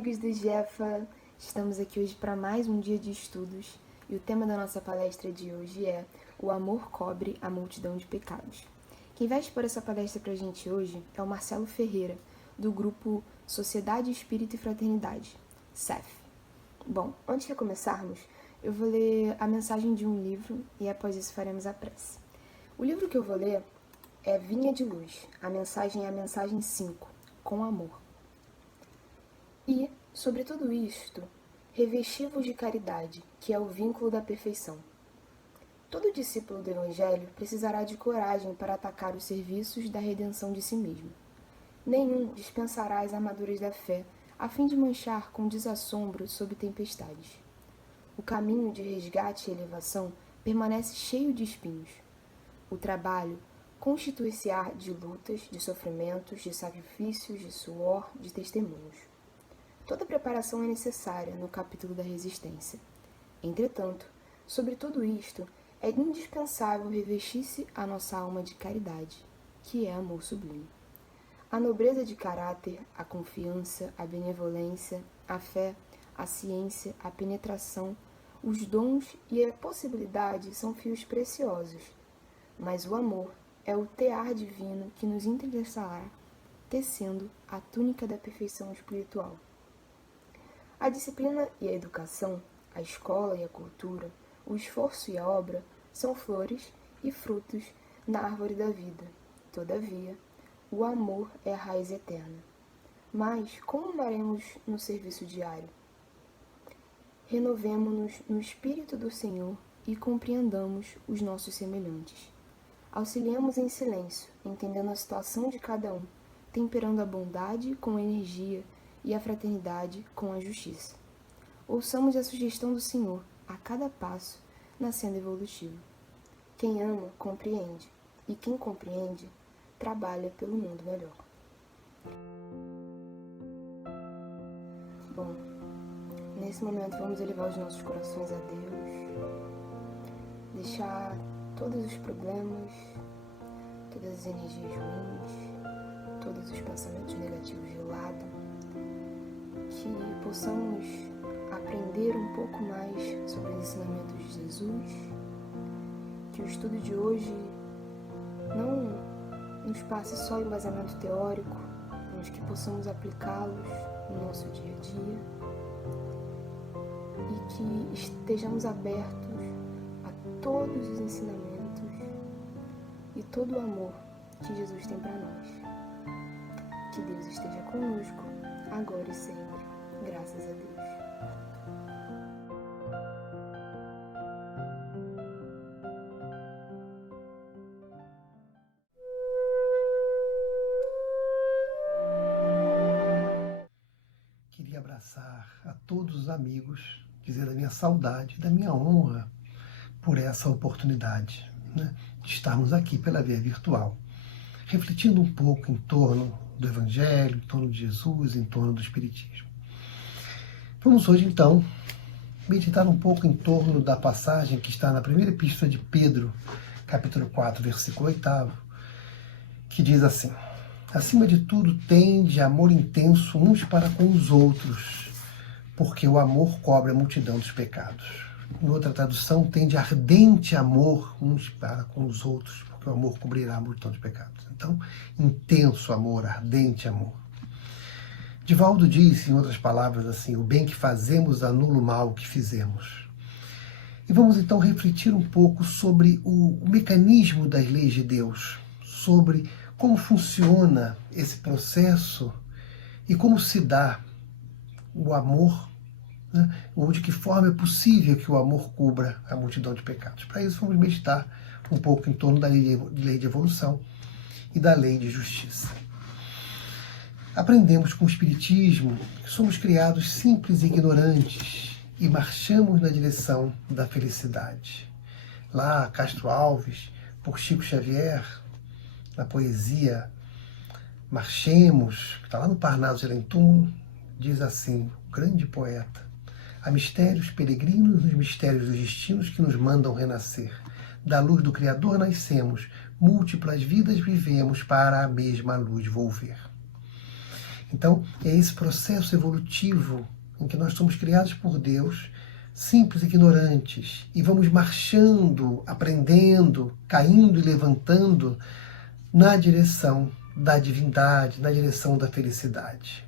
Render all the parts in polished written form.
amigos do Jefa! Estamos aqui hoje para mais um dia de estudos e o tema da nossa palestra de hoje é O amor cobre a multidão de pecados. Quem vai expor essa palestra para a gente hoje é o Marcelo Ferreira, do grupo Sociedade, Espírito e Fraternidade, SEF. Bom, antes de começarmos, eu vou ler a mensagem de um livro e após isso faremos a prece. O livro que eu vou ler é Vinha de Luz. A mensagem é a mensagem 5, com amor. E, sobre tudo isto, revesti-vos de caridade, que é o vínculo da perfeição. Todo discípulo do Evangelho precisará de coragem para atacar os serviços da redenção de si mesmo. Nenhum dispensará as armaduras da fé, a fim de manchar com desassombro sob tempestades. O caminho de resgate e elevação permanece cheio de espinhos. O trabalho constituir-se-á de lutas, de sofrimentos, de sacrifícios, de suor, de testemunhos. Toda preparação é necessária no capítulo da resistência. Entretanto, sobre tudo isto, é indispensável revestir-se a nossa alma de caridade, que é amor sublime. A nobreza de caráter, a confiança, a benevolência, a fé, a ciência, a penetração, os dons e a possibilidade são fios preciosos, mas o amor é o tear divino que nos entrelaçará, tecendo a túnica da perfeição espiritual. A disciplina e a educação, a escola e a cultura, o esforço e a obra são flores e frutos na árvore da vida. Todavia, o amor é a raiz eterna. Mas como amaremos no serviço diário? Renovemo-nos no Espírito do Senhor e compreendamos os nossos semelhantes. Auxiliemos em silêncio, entendendo a situação de cada um, temperando a bondade com a energia e a fraternidade com a justiça. Ouçamos a sugestão do Senhor a cada passo na senda evolutiva. Quem ama, compreende, e quem compreende, trabalha pelo mundo melhor. Bom, nesse momento vamos elevar os nossos corações a Deus, deixar todos os problemas, todas as energias ruins, todos os pensamentos negativos de lado, que possamos aprender um pouco mais sobre os ensinamentos de Jesus, que o estudo de hoje não nos passe só embasamento teórico, mas que possamos aplicá-los no nosso dia a dia e que estejamos abertos a todos os ensinamentos e todo o amor que Jesus tem para nós. Que Deus esteja conosco, agora e sempre. Graças a Deus. Queria abraçar a todos os amigos, dizer da minha saudade, da minha honra por essa oportunidade, de estarmos aqui pela via virtual, refletindo um pouco em torno do Evangelho, em torno de Jesus, em torno do Espiritismo. Vamos hoje, então, meditar um pouco em torno da passagem que está na primeira epístola de Pedro, capítulo 4, versículo 8, que diz assim: acima de tudo, tende amor intenso uns para com os outros, porque o amor cobre a multidão dos pecados. Em outra tradução, tende ardente amor uns para com os outros, porque o amor cobrirá a multidão de pecados. Então, intenso amor, ardente amor. Divaldo disse, em outras palavras, assim: o bem que fazemos anula o mal que fizemos. E vamos então refletir um pouco sobre o mecanismo das leis de Deus, sobre como funciona esse processo e como se dá o amor, ou de que forma é possível que o amor cubra a multidão de pecados. Para isso, vamos meditar um pouco em torno da lei de evolução e da lei de justiça. Aprendemos com o Espiritismo que somos criados simples e ignorantes e marchamos na direção da felicidade. Lá, Castro Alves, por Chico Xavier, na poesia Marchemos, que está lá no Parnaso de Além-Túmulo, diz assim, o grande poeta: há mistérios peregrinos nos mistérios dos destinos que nos mandam renascer. Da luz do Criador nascemos, múltiplas vidas vivemos para a mesma luz volver. Então, é esse processo evolutivo em que nós somos criados por Deus, simples, ignorantes, e vamos marchando, aprendendo, caindo e levantando na direção da divindade, na direção da felicidade.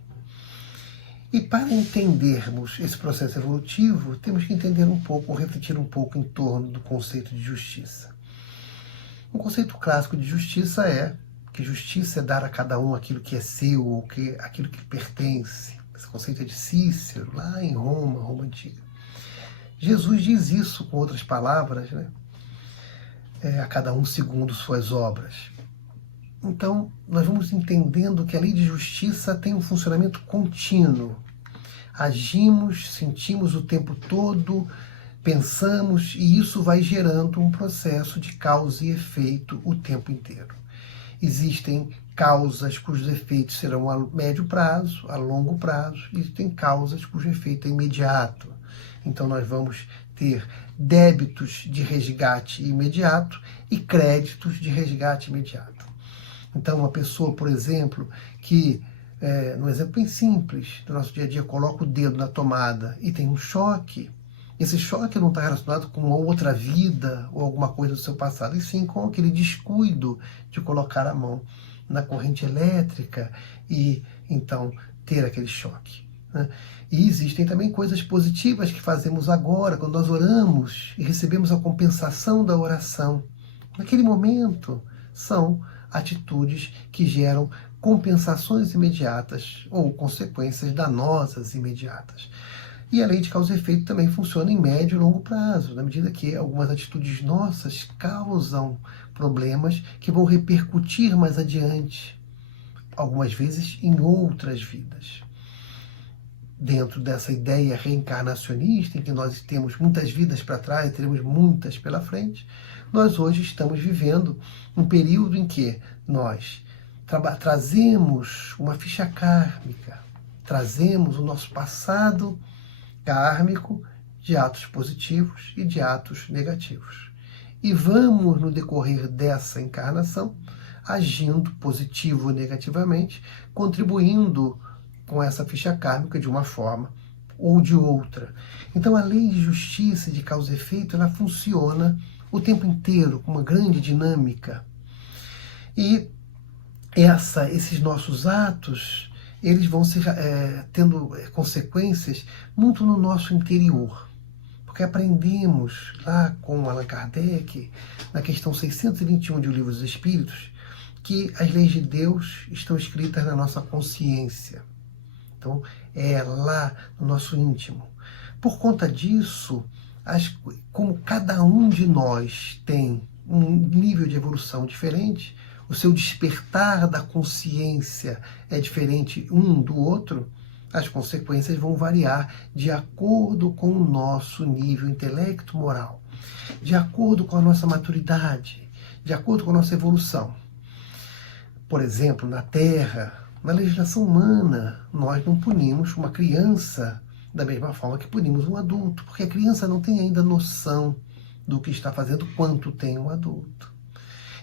E para entendermos esse processo evolutivo, temos que entender um pouco, ou refletir um pouco em torno do conceito de justiça. Um conceito clássico de justiça é que justiça é dar a cada um aquilo que é seu, ou aquilo que pertence. Esse conceito é de Cícero, lá em Roma, Roma Antiga. Jesus diz isso com outras palavras, né? A cada um segundo suas obras. Então, nós vamos entendendo que a lei de justiça tem um funcionamento contínuo. Agimos, sentimos o tempo todo, pensamos, e isso vai gerando um processo de causa e efeito o tempo inteiro. Existem causas cujos efeitos serão a médio prazo, a longo prazo, e existem causas cujo efeito é imediato. Então, nós vamos ter débitos de resgate imediato e créditos de resgate imediato. Então, uma pessoa, por exemplo, que, num exemplo bem simples do nosso dia a dia, coloca o dedo na tomada e tem um choque, esse choque não está relacionado com uma outra vida ou alguma coisa do seu passado, e sim com aquele descuido de colocar a mão na corrente elétrica e, então, ter aquele choque, né? E existem também coisas positivas que fazemos agora, quando nós oramos e recebemos a compensação da oração. Naquele momento, são atitudes que geram compensações imediatas ou consequências danosas imediatas. E a lei de causa e efeito também funciona em médio e longo prazo, na medida que algumas atitudes nossas causam problemas que vão repercutir mais adiante, algumas vezes em outras vidas. Dentro dessa ideia reencarnacionista, em que nós temos muitas vidas para trás e teremos muitas pela frente, nós hoje estamos vivendo um período em que nós trazemos uma ficha kármica, trazemos o nosso passado kármico de atos positivos e de atos negativos. E vamos, no decorrer dessa encarnação, agindo positivo ou negativamente, contribuindo com essa ficha kármica de uma forma ou de outra. Então, a lei de justiça e de causa e efeito, ela funciona o tempo inteiro, com uma grande dinâmica. E esses nossos atos, eles vão ser tendo consequências muito no nosso interior. Porque aprendemos lá com Allan Kardec, na questão 621 de O Livro dos Espíritos, que as leis de Deus estão escritas na nossa consciência. Então, é lá no nosso íntimo. Por conta disso, como cada um de nós tem um nível de evolução diferente, o seu despertar da consciência é diferente um do outro, as consequências vão variar de acordo com o nosso nível intelecto-moral, de acordo com a nossa maturidade, de acordo com a nossa evolução. Por exemplo, na Terra, na legislação humana, nós não punimos uma criança da mesma forma que punimos um adulto, porque a criança não tem ainda noção do que está fazendo quanto tem um adulto.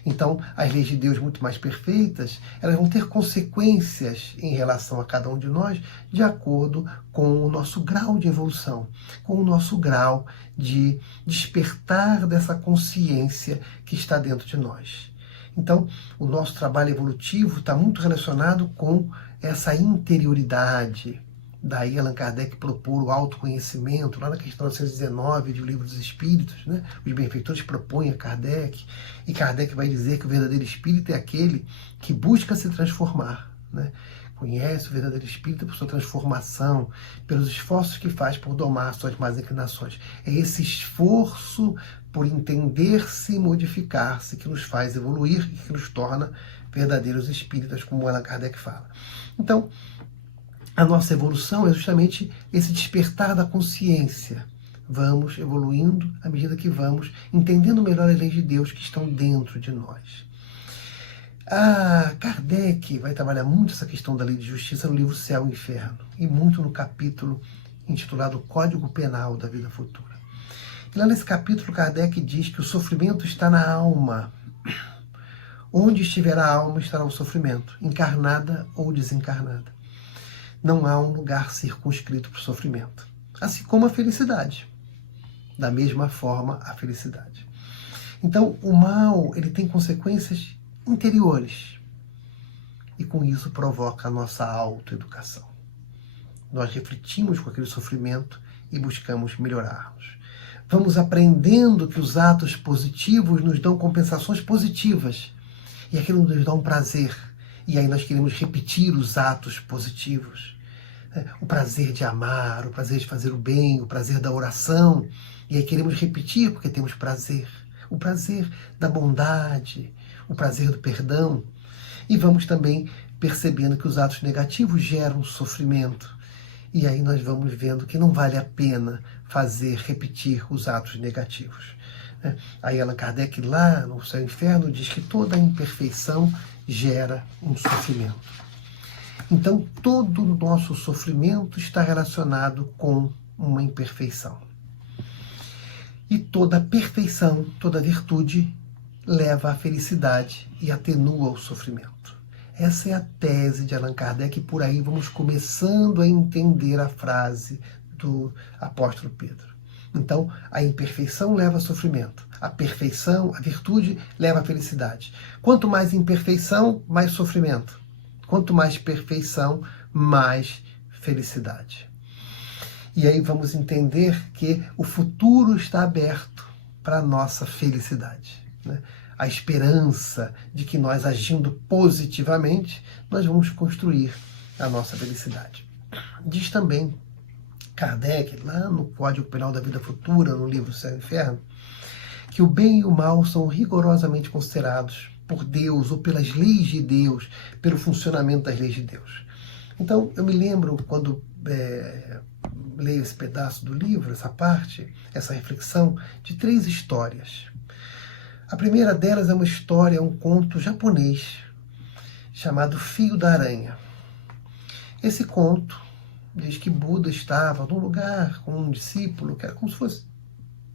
Então, as leis de Deus muito mais perfeitas, elas vão ter consequências em relação a cada um de nós, de acordo com o nosso grau de evolução, com o nosso grau de despertar dessa consciência que está dentro de nós. Então, o nosso trabalho evolutivo está muito relacionado com essa interioridade. Daí Allan Kardec propor o autoconhecimento, lá na questão 919 de O Livro dos Espíritos, né? Os benfeitores propõem a Kardec, e Kardec vai dizer que o verdadeiro espírito é aquele que busca se transformar, né? Conhece o verdadeiro espírito por sua transformação, pelos esforços que faz por domar suas más inclinações. É esse esforço por entender-se e modificar-se que nos faz evoluir e que nos torna verdadeiros espíritas, como Allan Kardec fala. Então, a nossa evolução é justamente esse despertar da consciência. Vamos evoluindo à medida que vamos entendendo melhor as leis de Deus que estão dentro de nós. Kardec vai trabalhar muito essa questão da lei de justiça no livro Céu e Inferno, e muito no capítulo intitulado Código Penal da Vida Futura. E lá nesse capítulo, Kardec diz que o sofrimento está na alma. Onde estiver a alma, estará o sofrimento, encarnada ou desencarnada. não há um lugar circunscrito para o sofrimento. Assim como a felicidade. Da mesma forma, a felicidade. Então, o mal, ele tem consequências interiores. E com isso provoca a nossa autoeducação. Nós refletimos com aquele sofrimento e buscamos melhorarmos. Vamos aprendendo que os atos positivos nos dão compensações positivas. E aquilo nos dá um prazer. E aí nós queremos repetir os atos positivos. O prazer de amar, o prazer de fazer o bem, o prazer da oração. E aí queremos repetir porque temos prazer. O prazer da bondade, o prazer do perdão. E vamos também percebendo que os atos negativos geram sofrimento. E aí nós vamos vendo que não vale a pena repetir os atos negativos. Aí Allan Kardec, lá no Céu e Inferno, diz que toda imperfeição gera um sofrimento. Então, todo o nosso sofrimento está relacionado com uma imperfeição. E toda perfeição, toda virtude, leva à felicidade e atenua o sofrimento. Essa é a tese de Allan Kardec, e por aí vamos começando a entender a frase do apóstolo Pedro. Então, a imperfeição leva a sofrimento. A perfeição, a virtude, leva à felicidade. Quanto mais imperfeição, mais sofrimento. Quanto mais perfeição, mais felicidade. E aí vamos entender que o futuro está aberto para a nossa felicidade. A esperança de que nós, agindo positivamente, nós vamos construir a nossa felicidade. Diz também Kardec, lá no Código Penal da Vida Futura, no livro Céu e Inferno, que o bem e o mal são rigorosamente considerados por Deus ou pelas leis de Deus, pelo funcionamento das leis de Deus. Então, eu me lembro, quando leio esse pedaço do livro, essa parte, essa reflexão, de 3 histórias. A primeira delas é uma história, um conto japonês, chamado Fio da Aranha. Esse conto diz que Buda estava num lugar com um discípulo, que era como se fosse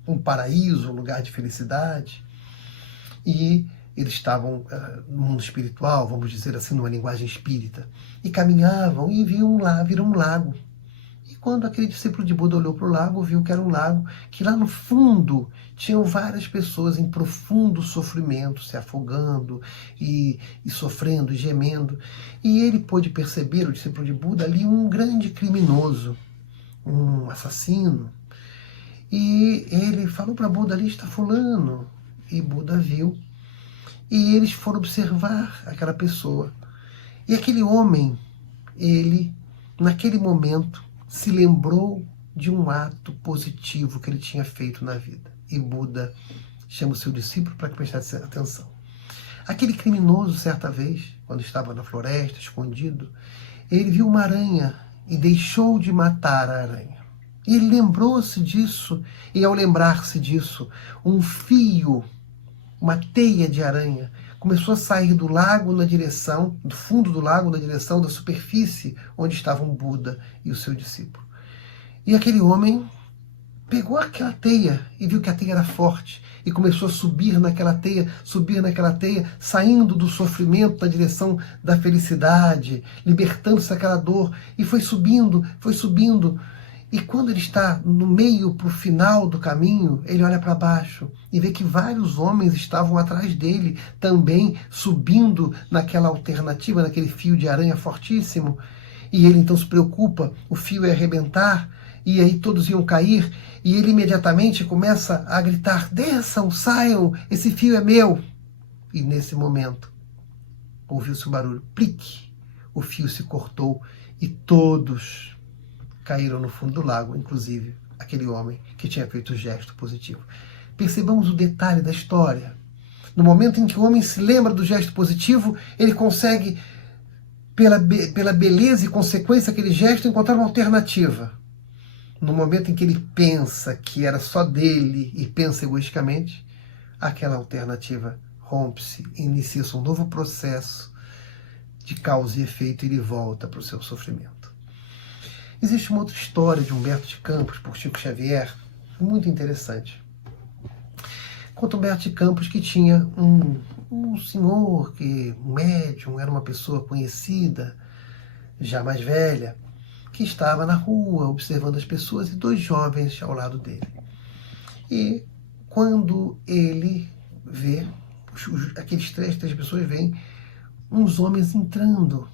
um paraíso, um lugar de felicidade, e eles estavam no mundo espiritual, vamos dizer assim, numa linguagem espírita, e caminhavam e viram um lago. E quando aquele discípulo de Buda olhou para o lago, viu que era um lago, que lá no fundo tinham várias pessoas em profundo sofrimento, se afogando e sofrendo e gemendo. E ele pôde perceber, o discípulo de Buda, ali um grande criminoso, um assassino. E ele falou para Buda: ali está fulano. E Buda viu. E eles foram observar aquela pessoa. E aquele homem, ele, naquele momento, se lembrou de um ato positivo que ele tinha feito na vida. E Buda chama o seu discípulo para que prestasse atenção. Aquele criminoso, certa vez, quando estava na floresta, escondido, ele viu uma aranha e deixou de matar a aranha. E ele lembrou-se disso, e ao lembrar-se disso, um fio, uma teia de aranha, começou a sair do lago na direção, do fundo do lago, na direção da superfície onde estavam Buda e o seu discípulo. E aquele homem pegou aquela teia e viu que a teia era forte e começou a subir naquela teia, saindo do sofrimento na direção da felicidade, libertando-se daquela dor, e foi subindo. E quando ele está no meio para o final do caminho, ele olha para baixo e vê que vários homens estavam atrás dele, também subindo naquela alternativa, naquele fio de aranha fortíssimo. E ele então se preocupa, o fio ia arrebentar, e aí todos iam cair, e ele imediatamente começa a gritar: desçam, saiam, esse fio é meu. E nesse momento, ouviu-se um barulho, plique, o fio se cortou, e todos caíram no fundo do lago, inclusive aquele homem que tinha feito o gesto positivo. Percebamos o detalhe da história. No momento em que o homem se lembra do gesto positivo, ele consegue, pela beleza e consequência daquele gesto, encontrar uma alternativa. No momento em que ele pensa que era só dele e pensa egoisticamente, aquela alternativa rompe-se, inicia-se um novo processo de causa e efeito, e ele volta para o seu sofrimento. Existe uma outra história de Humberto de Campos, por Chico Xavier, muito interessante. Conta Humberto de Campos que tinha um senhor, um médium, era uma pessoa conhecida, já mais velha, que estava na rua observando as pessoas e 2 jovens ao lado dele. E quando ele vê, aqueles três pessoas veem uns homens entrando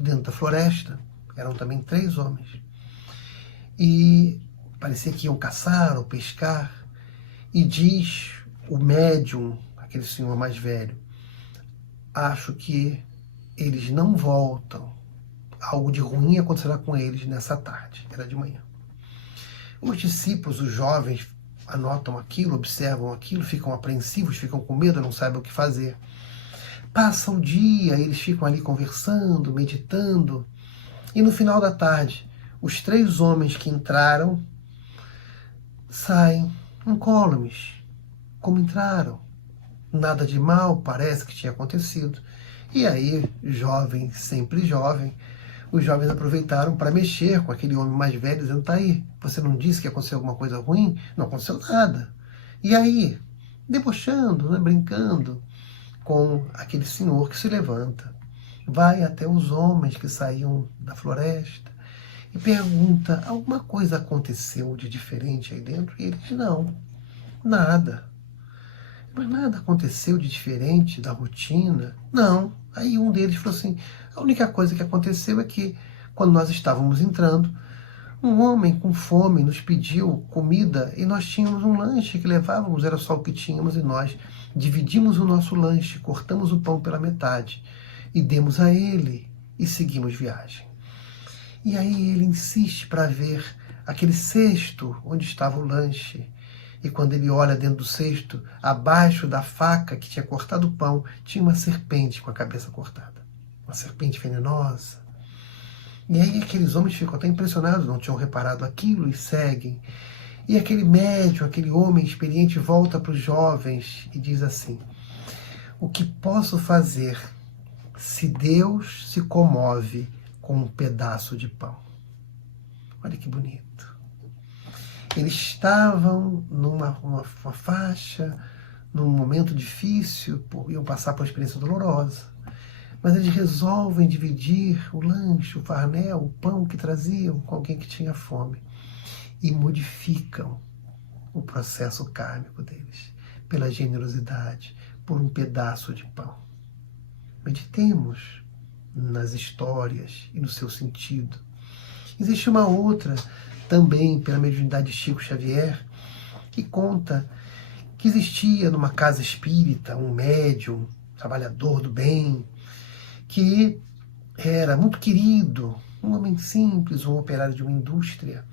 dentro da floresta, eram também 3 homens, e parecia que iam caçar ou pescar, e diz o médium, aquele senhor mais velho, acho que eles não voltam, algo de ruim acontecerá com eles nessa tarde, era de manhã. Os discípulos, os jovens, anotam aquilo, observam aquilo, ficam apreensivos, ficam com medo, não sabem o que fazer. Passa o dia, eles ficam ali conversando, meditando, e no final da tarde, os 3 homens que entraram saem incólumes, como entraram. Nada de mal parece que tinha acontecido. E aí, jovem, sempre jovem, os jovens aproveitaram para mexer com aquele homem mais velho, dizendo, tá aí, você não disse que aconteceu alguma coisa ruim? Não aconteceu nada. E aí, debochando, né, brincando com aquele senhor que se levanta, vai até os homens que saíam da floresta e pergunta, alguma coisa aconteceu de diferente aí dentro? E eles, não, nada. Mas nada aconteceu de diferente da rotina? Não. Aí um deles falou assim, a única coisa que aconteceu é que, quando nós estávamos entrando, um homem com fome nos pediu comida e nós tínhamos um lanche que levávamos, era só o que tínhamos, e nós dividimos o nosso lanche, cortamos o pão pela metade e demos a ele e seguimos viagem. E aí ele insiste para ver aquele cesto onde estava o lanche. E quando ele olha dentro do cesto, abaixo da faca que tinha cortado o pão, tinha uma serpente com a cabeça cortada. Uma serpente venenosa. E aí aqueles homens ficam até impressionados, não tinham reparado aquilo e seguem. E aquele médium, aquele homem experiente, volta para os jovens e diz assim, o que posso fazer se Deus se comove com um pedaço de pão? Olha que bonito. Eles estavam numa faixa, num momento difícil, iam passar por uma experiência dolorosa. Mas eles resolvem dividir o lanche, o farnel, o pão que traziam com alguém que tinha fome. E modificam o processo kármico deles, pela generosidade, por um pedaço de pão. Meditemos nas histórias e no seu sentido. Existe uma outra, também pela mediunidade de Chico Xavier, que conta que existia numa casa espírita um médium, trabalhador do bem, que era muito querido, um homem simples, um operário de uma indústria,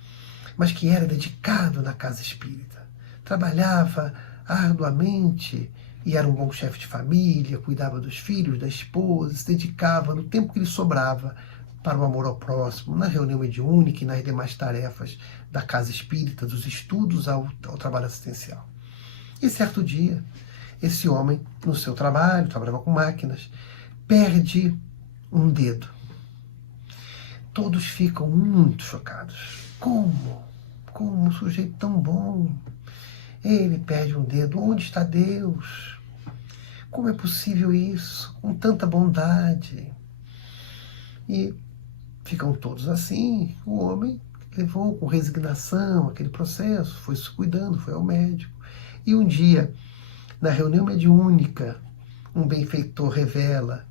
mas que era dedicado na casa espírita. Trabalhava arduamente e era um bom chefe de família, cuidava dos filhos, da esposa, se dedicava no tempo que lhe sobrava para o amor ao próximo, na reunião mediúnica e nas demais tarefas da casa espírita, dos estudos ao trabalho assistencial. E certo dia, esse homem, no seu trabalho, trabalhava com máquinas, perde um dedo. Todos ficam muito chocados. Como? Como um sujeito tão bom? Ele perde um dedo. Onde está Deus? Como é possível isso? Com tanta bondade. E ficam todos assim. O homem levou com resignação aquele processo, foi se cuidando, foi ao médico. E um dia, na reunião mediúnica, um benfeitor revela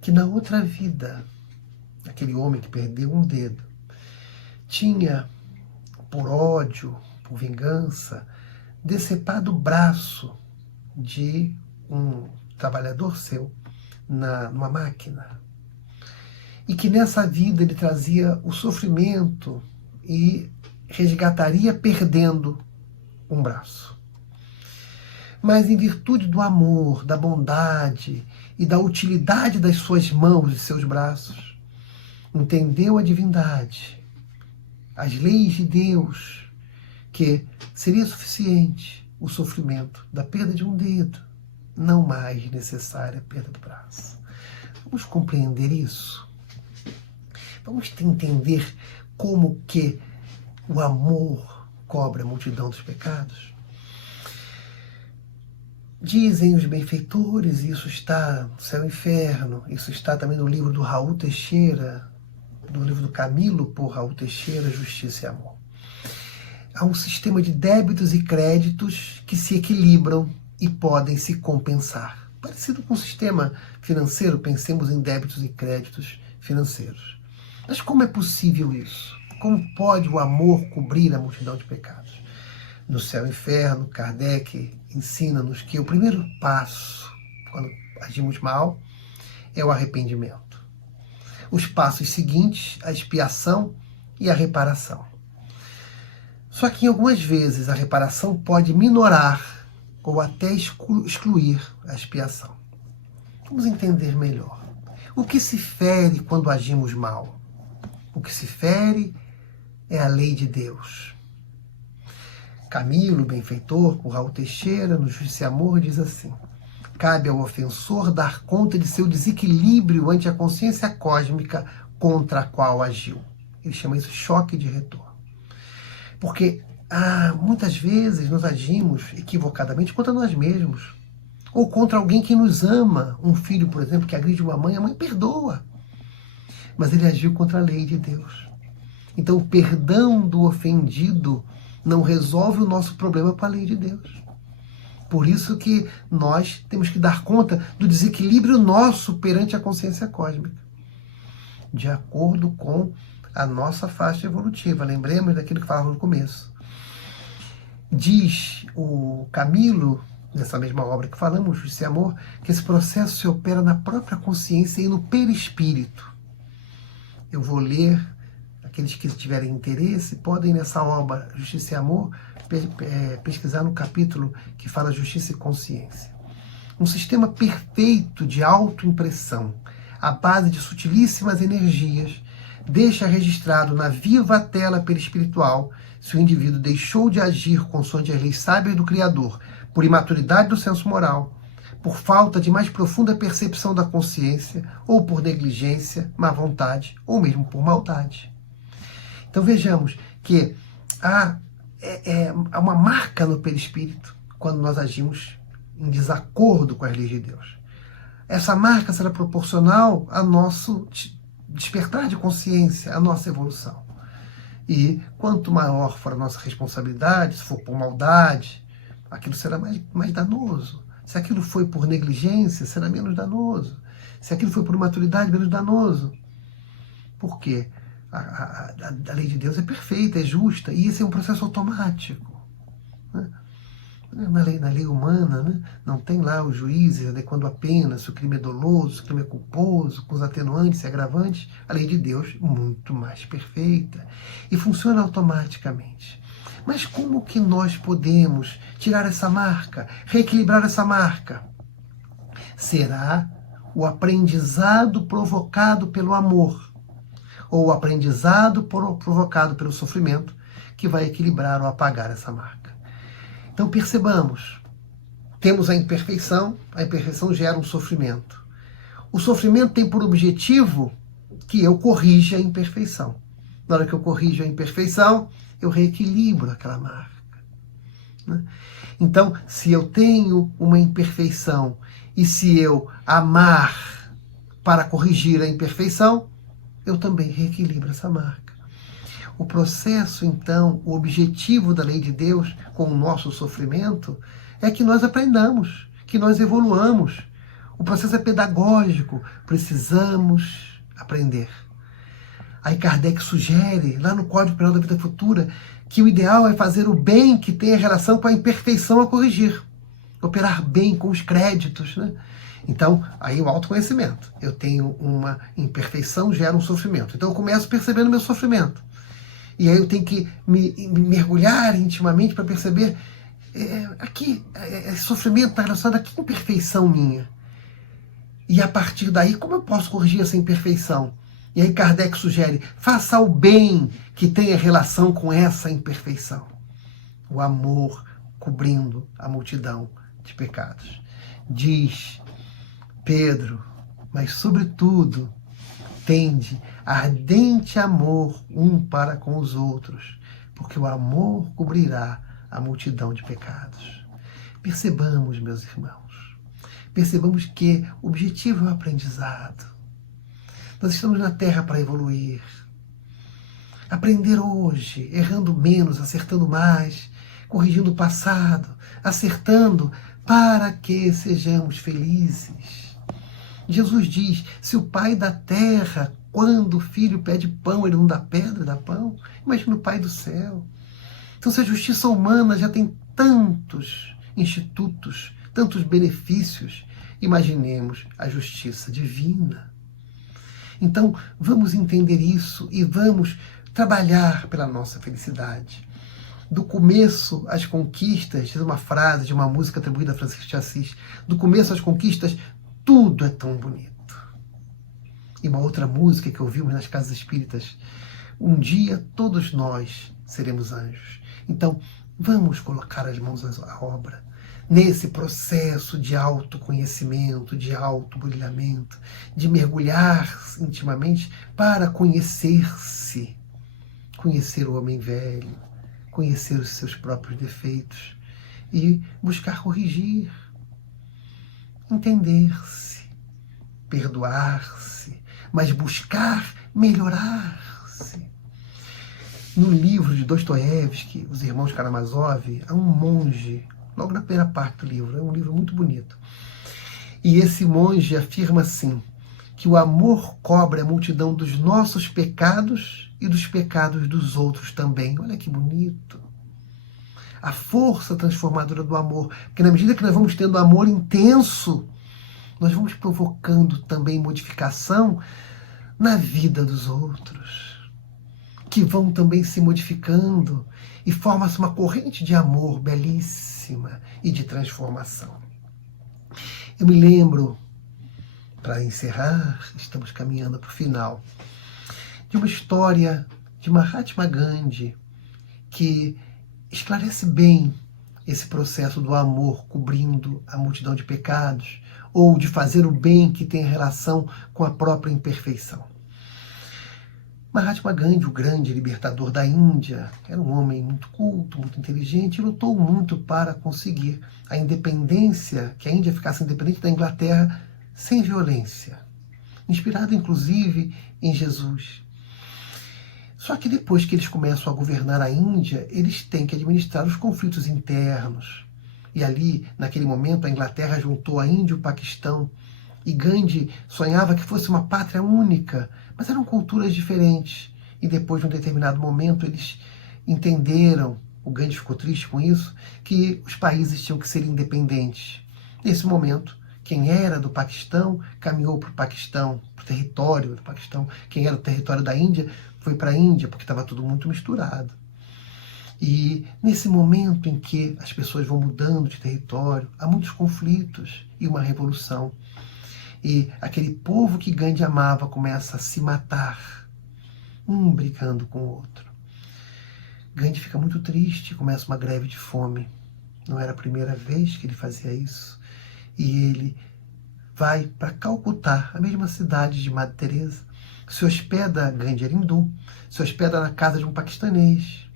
que na outra vida, aquele homem que perdeu um dedo, tinha, por ódio, por vingança, decepado o braço de um trabalhador seu numa máquina. E que nessa vida ele trazia o sofrimento e resgataria perdendo um braço. Mas em virtude do amor, da bondade e da utilidade das suas mãos e seus braços, entendeu a divindade, as leis de Deus, que seria suficiente o sofrimento da perda de um dedo, não mais necessária a perda do braço. Vamos compreender isso? Vamos entender como que o amor cobre a multidão dos pecados? Dizem os benfeitores, e isso está no Céu e Inferno, isso está também no livro do Raul Teixeira, do livro do Camilo, por Raul Teixeira, Justiça e Amor. Há um sistema de débitos e créditos que se equilibram e podem se compensar. Parecido com o sistema financeiro, pensemos em débitos e créditos financeiros. Mas como é possível isso? Como pode o amor cobrir a multidão de pecados? No Céu e Inferno, Kardec ensina-nos que o primeiro passo, quando agimos mal, é o arrependimento. Os passos seguintes, a expiação e a reparação. Só que, algumas vezes, a reparação pode minorar ou até excluir a expiação. Vamos entender melhor. O que se fere quando agimos mal? O que se fere é a lei de Deus. Camilo, benfeitor, por Raul Teixeira, no Justiça e Amor, diz assim: cabe ao ofensor dar conta de seu desequilíbrio ante a consciência cósmica contra a qual agiu. Ele chama isso choque de retorno. Porque muitas vezes nós agimos equivocadamente contra nós mesmos. Ou contra alguém que nos ama. Um filho, por exemplo, que agride uma mãe, a mãe perdoa. Mas ele agiu contra a lei de Deus. Então o perdão do ofendido não resolve o nosso problema com a lei de Deus. Por isso que nós temos que dar conta do desequilíbrio nosso perante a consciência cósmica, de acordo com a nossa faixa evolutiva. Lembremos daquilo que falávamos no começo. Diz o Camilo, nessa mesma obra que falamos, Justiça e Amor, que esse processo se opera na própria consciência e no perispírito. Eu vou ler, aqueles que tiverem interesse, podem nessa obra Justiça e Amor pesquisar no capítulo que fala Justiça e Consciência. Um sistema perfeito de autoimpressão, à base de sutilíssimas energias, deixa registrado na viva tela perispiritual se o indivíduo deixou de agir consoante as leis sábias do Criador, por imaturidade do senso moral, por falta de mais profunda percepção da consciência, ou por negligência, má vontade, ou mesmo por maldade. Então vejamos que há uma marca no perispírito quando nós agimos em desacordo com as leis de Deus. Essa marca será proporcional ao nosso despertar de consciência, à nossa evolução. E quanto maior for a nossa responsabilidade, se for por maldade, aquilo será mais danoso. Se aquilo foi por negligência, será menos danoso. Se aquilo foi por imaturidade, menos danoso. Por quê? A lei de Deus é perfeita, é justa, e isso é um processo automático. Né? Na lei humana, né? Não tem lá os juízes adequando a pena, se o crime é doloso, se o crime é culposo, com os atenuantes e agravantes. A lei de Deus é muito mais perfeita e funciona automaticamente. Mas como que nós podemos tirar essa marca, reequilibrar essa marca? Será o aprendizado provocado pelo amor, ou o aprendizado provocado pelo sofrimento, que vai equilibrar ou apagar essa marca. Então percebamos, temos a imperfeição gera um sofrimento. O sofrimento tem por objetivo que eu corrija a imperfeição. Na hora que eu corrijo a imperfeição, eu reequilibro aquela marca. Né? Então, se eu tenho uma imperfeição e se eu amar para corrigir a imperfeição, eu também reequilibro essa marca. O processo, então, o objetivo da lei de Deus com o nosso sofrimento é que nós aprendamos, que nós evoluamos. O processo é pedagógico, precisamos aprender. Aí Kardec sugere, lá no Código Penal da Vida Futura, que o ideal é fazer o bem que tem relação com a imperfeição a corrigir. Operar bem com os créditos, né? Então, aí o autoconhecimento. Eu tenho uma imperfeição, gera um sofrimento. Então eu começo percebendo o meu sofrimento. E aí eu tenho que me mergulhar intimamente para perceber aqui, esse sofrimento está relacionado a que imperfeição minha. E a partir daí, como eu posso corrigir essa imperfeição? E aí Kardec sugere, faça o bem que tenha relação com essa imperfeição. O amor cobrindo a multidão de pecados. Diz Pedro, mas sobretudo, tende ardente amor um para com os outros, porque o amor cobrirá a multidão de pecados. Percebamos, meus irmãos, percebamos que o objetivo é o aprendizado. Nós estamos na Terra para evoluir. Aprender hoje, errando menos, acertando mais, corrigindo o passado, acertando para que sejamos felizes. Jesus diz, se o pai da terra, quando o filho pede pão, ele não dá pedra, dá pão, imagina o pai do céu. Então, se a justiça humana já tem tantos institutos, tantos benefícios, imaginemos a justiça divina. Então, vamos entender isso e vamos trabalhar pela nossa felicidade. Do começo às conquistas, diz uma frase de uma música atribuída a Francisco de Assis, do começo às conquistas, tudo é tão bonito. E uma outra música que ouvimos nas casas espíritas, um dia todos nós seremos anjos. Então, vamos colocar as mãos à obra, nesse processo de autoconhecimento, de autobrilhamento, de mergulhar intimamente para conhecer-se, conhecer o homem velho, conhecer os seus próprios defeitos e buscar corrigir, entender-se, perdoar-se, mas buscar melhorar-se. No livro de Dostoiévski, Os Irmãos Karamazov, há um monge, logo na primeira parte do livro, é um livro muito bonito. E esse monge afirma assim, que o amor cobre a multidão dos nossos pecados e dos pecados dos outros também. Olha que bonito. A força transformadora do amor. Porque na medida que nós vamos tendo amor intenso, nós vamos provocando também modificação na vida dos outros, que vão também se modificando e forma-se uma corrente de amor belíssima e de transformação. Eu me lembro, para encerrar, estamos caminhando para o final, de uma história de Mahatma Gandhi que esclarece bem esse processo do amor cobrindo a multidão de pecados ou de fazer o bem que tem relação com a própria imperfeição. Mahatma Gandhi, o grande libertador da Índia, era um homem muito culto, muito inteligente, e lutou muito para conseguir a independência, que a Índia ficasse independente da Inglaterra sem violência, inspirado inclusive em Jesus. Só que depois que eles começam a governar a Índia, eles têm que administrar os conflitos internos. E ali, naquele momento, a Inglaterra juntou a Índia e o Paquistão, e Gandhi sonhava que fosse uma pátria única, mas eram culturas diferentes. E depois de um determinado momento, eles entenderam, o Gandhi ficou triste com isso, que os países tinham que ser independentes. Nesse momento, quem era do Paquistão caminhou para o Paquistão, para o território do Paquistão. Quem era do território da Índia foi para a Índia, porque estava tudo muito misturado. E nesse momento em que as pessoas vão mudando de território, há muitos conflitos e uma revolução. E aquele povo que Gandhi amava começa a se matar, um brigando com o outro. Gandhi fica muito triste, começa uma greve de fome. Não era a primeira vez que ele fazia isso. E ele vai para Calcutá, a mesma cidade de Madre Teresa. Se hospeda, Gandhi era hindu, se hospeda na casa de um paquistanês,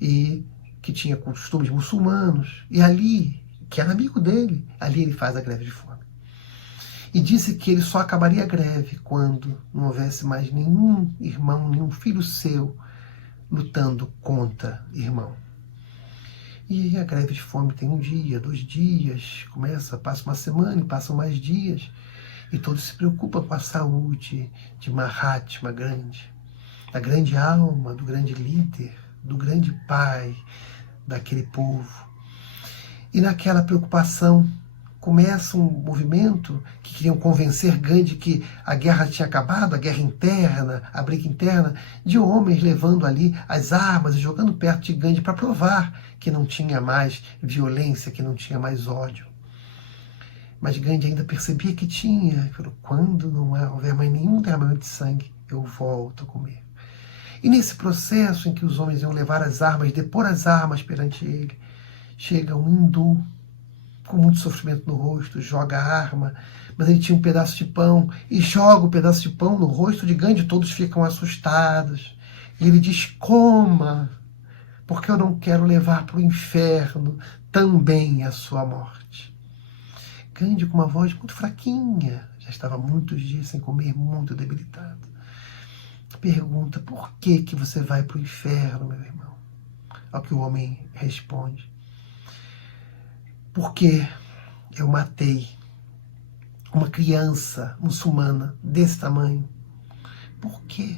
e que tinha costumes muçulmanos. E ali, que era amigo dele, ali ele faz a greve de fome. E disse que ele só acabaria a greve quando não houvesse mais nenhum irmão, nenhum filho seu lutando contra irmão. E aí a greve de fome tem um dia, 2 dias, passa uma semana e passam mais dias, e todos se preocupam com a saúde de Mahatma Gandhi, da grande alma, do grande líder, do grande pai daquele povo. E naquela preocupação começa um movimento que queriam convencer Gandhi que a guerra tinha acabado, a guerra interna, a briga interna, de homens levando ali as armas e jogando perto de Gandhi para provar que não tinha mais violência, que não tinha mais ódio. Mas Gandhi ainda percebia que tinha. Ele falou, quando não houver mais nenhum derramamento de sangue, eu volto a comer. E nesse processo em que os homens iam levar as armas, depor as armas perante ele, chega um hindu com muito sofrimento no rosto, joga a arma, mas ele tinha um pedaço de pão, e joga o pedaço de pão no rosto de Gandhi, todos ficam assustados. E ele diz, coma, porque eu não quero levar para o inferno também a sua morte. Gandhi, com uma voz muito fraquinha, já estava muitos dias sem comer, muito debilitado. Pergunta: por que que você vai para o inferno, meu irmão? Ao que o homem responde: porque eu matei uma criança muçulmana desse tamanho. Por quê?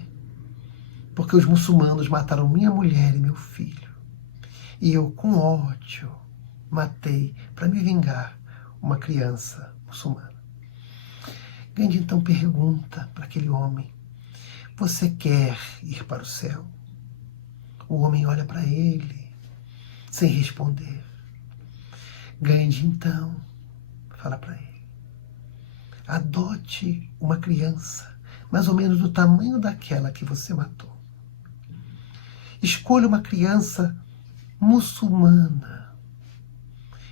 Porque os muçulmanos mataram minha mulher e meu filho. E eu, com ódio, matei para me vingar uma criança muçulmana. Gandhi então pergunta para aquele homem: você quer ir para o céu? O homem olha para ele, sem responder. Gandhi então fala para ele: adote uma criança, mais ou menos do tamanho daquela que você matou. Escolha uma criança muçulmana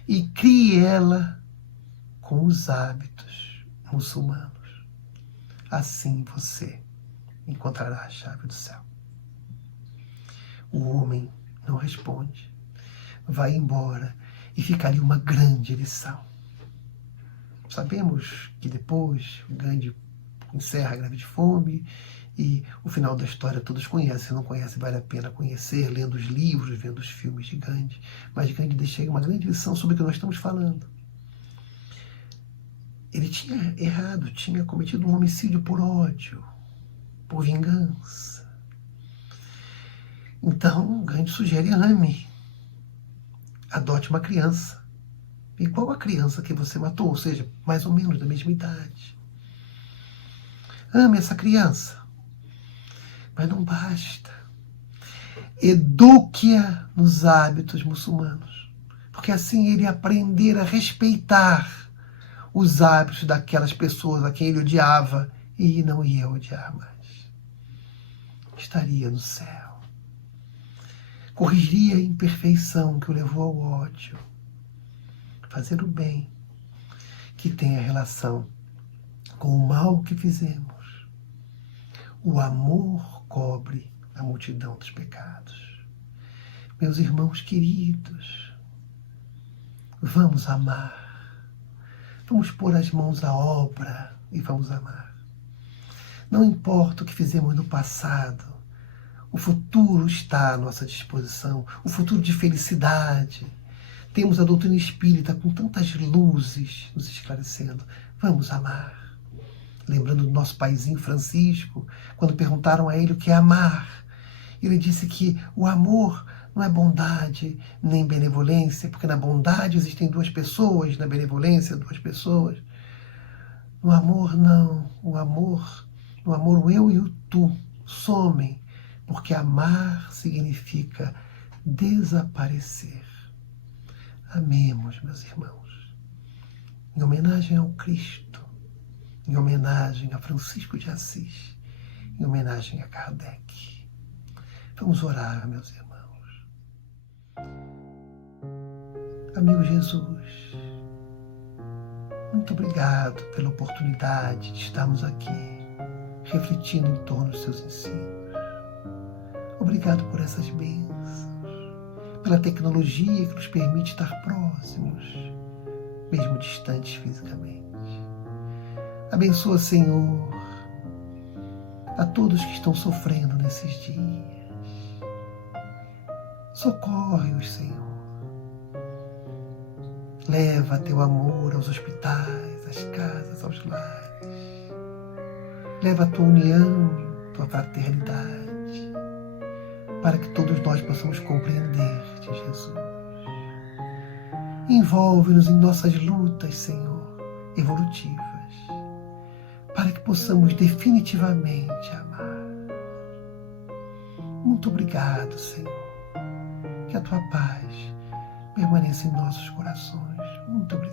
e crie ela com os hábitos muçulmanos. Assim você encontrará a chave do céu. O homem não responde, vai embora e fica ali uma grande lição. Sabemos que depois Gandhi encerra a greve de fome e o final da história todos conhecem. Se não conhece, vale a pena conhecer, lendo os livros, vendo os filmes de Gandhi. Mas Gandhi deixa aí uma grande lição sobre o que nós estamos falando. Ele tinha errado, tinha cometido um homicídio por ódio, por vingança. Então Gandhi sugere: ame, adote uma criança igual a criança que você matou, ou seja, mais ou menos da mesma idade. Ame essa criança. Mas não basta. Eduque-a nos hábitos muçulmanos, porque assim ele aprender a respeitar os hábitos daquelas pessoas a quem ele odiava e não ia odiar mais. Estaria no céu. Corrigiria a imperfeição que o levou ao ódio. Fazer o bem que tem a relação com o mal que fizemos. O amor cobre a multidão dos pecados. Meus irmãos queridos, vamos amar. Vamos pôr as mãos à obra e vamos amar. Não importa o que fizemos no passado, o futuro está à nossa disposição, o futuro de felicidade. Temos a doutrina espírita com tantas luzes nos esclarecendo. Vamos amar. Lembrando do nosso paizinho Francisco, quando perguntaram a ele o que é amar, ele disse que o amor não é bondade nem benevolência, porque na bondade existem duas pessoas, na benevolência duas pessoas. No amor não, no amor o eu e o tu somem, porque amar significa desaparecer. Amemos, meus irmãos, em homenagem ao Cristo, em homenagem a Francisco de Assis, em homenagem a Kardec. Vamos orar, meus irmãos. Amigo Jesus, muito obrigado pela oportunidade de estarmos aqui, refletindo em torno dos seus ensinos. Obrigado por essas bênçãos, pela tecnologia que nos permite estar próximos, mesmo distantes fisicamente. Abençoa, Senhor, a todos que estão sofrendo nesses dias. Socorre-os, Senhor. Leva teu amor aos hospitais, às casas, aos lares. Leva a tua união, tua fraternidade, para que todos nós possamos compreender-te, Jesus. Envolve-nos em nossas lutas, Senhor, evolutivas, para que possamos definitivamente amar. Muito obrigado, Senhor. Que a tua paz permaneça em nossos corações. Muito obrigado.